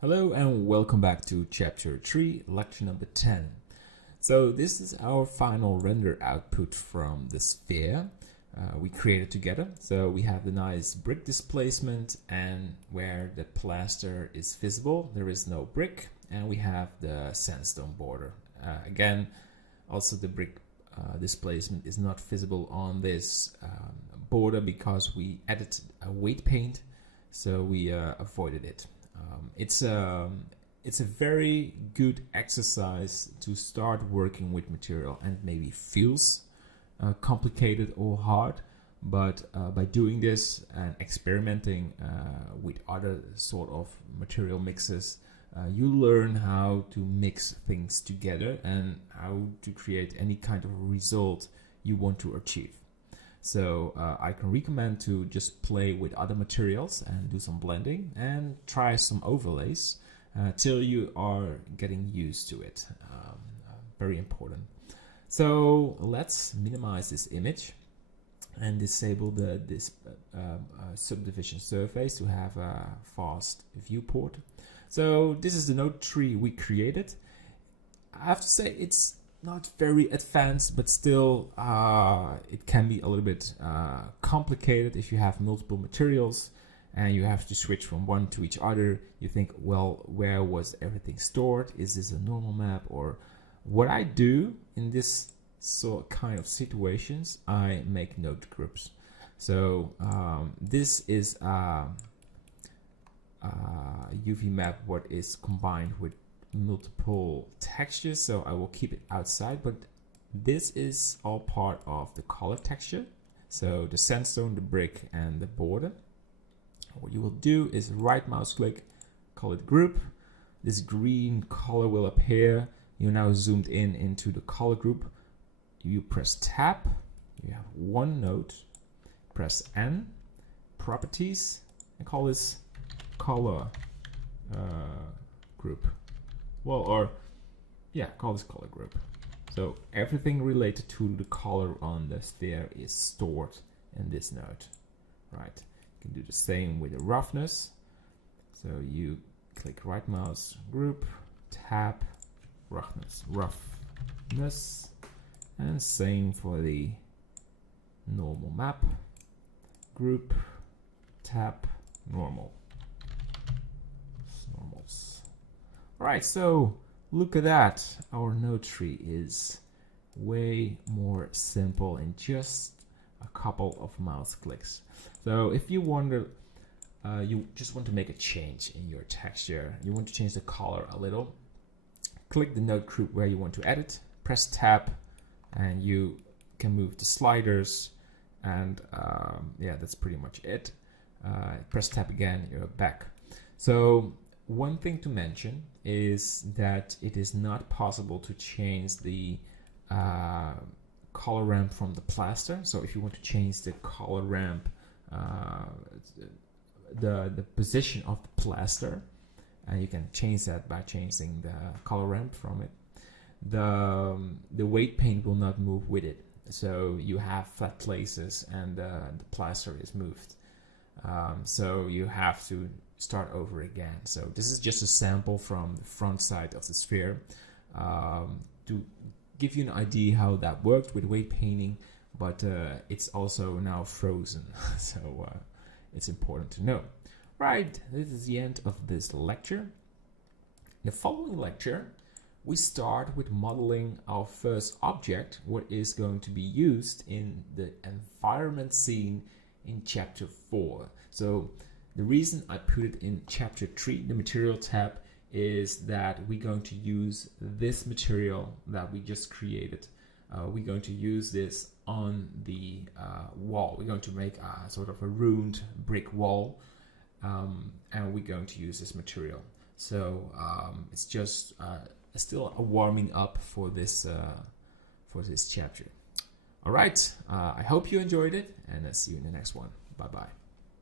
Hello and welcome back to chapter 3, lecture number 10. So this is our final render output from the sphere we created together. So we have the nice brick displacement, and where the plaster is visible there is no brick, and we have the sandstone border. Again, also the brick displacement is not visible on this border because we added a weight paint, so we avoided it. It's a very good exercise to start working with material, and maybe feels complicated or hard, but by doing this and experimenting with other sort of material mixes, you learn how to mix things together and how to create any kind of result you want to achieve. So I can recommend to just play with other materials and do some blending and try some overlays till you are getting used to it. Very important. So let's minimize this image and disable this subdivision surface to have a fast viewport. So this is the node tree we created. I have to say it's not very advanced, but still it can be a little bit complicated if you have multiple materials and you have to switch from one to each other. You think, well, where was everything stored? Is this a normal map? Or what I do in this kind of situations, I make node groups. So this is a UV map what is combined with multiple textures, so I will keep it outside, but this is all part of the color texture. So the sandstone, the brick, and the border. What you will do is right mouse click, call it group. This green color will appear. You're now zoomed in into the color group. You press tab, you have one node, press N, properties, and call this color group. Well, call this color group. So everything related to the color on the sphere is stored in this node, right? You can do the same with the roughness. So you click right mouse, group, tab, roughness, and same for the normal map, group, tab, normals. Right, so look at that. Our node tree is way more simple in just a couple of mouse clicks. So if you wonder, you just want to make a change in your texture, you want to change the color a little, click the node group where you want to edit, press tab, and you can move the sliders, and that's pretty much it. Press tab again, you're back. So one thing to mention is that it is not possible to change the color ramp from the plaster. So if you want to change the color ramp, the position of the plaster, you can change that by changing the color ramp from it. The weight paint will not move with it. So you have flat places and the plaster is moved. So you have to start over again. So this is just a sample from the front side of the sphere to give you an idea how that worked with weight painting, but it's also now frozen. So it's important to know. Right, this is the end of this lecture. The following lecture, we start with modeling our first object, what is going to be used in the environment scene in chapter 4. So the reason I put it in chapter 3, the material tab, is that we're going to use this material that we just created. We're going to use this on the wall. We're going to make a sort of a ruined brick wall, and we're going to use this material. So it's just still a warming up for this chapter. All right, I hope you enjoyed it, and I'll see you in the next one. Bye-bye.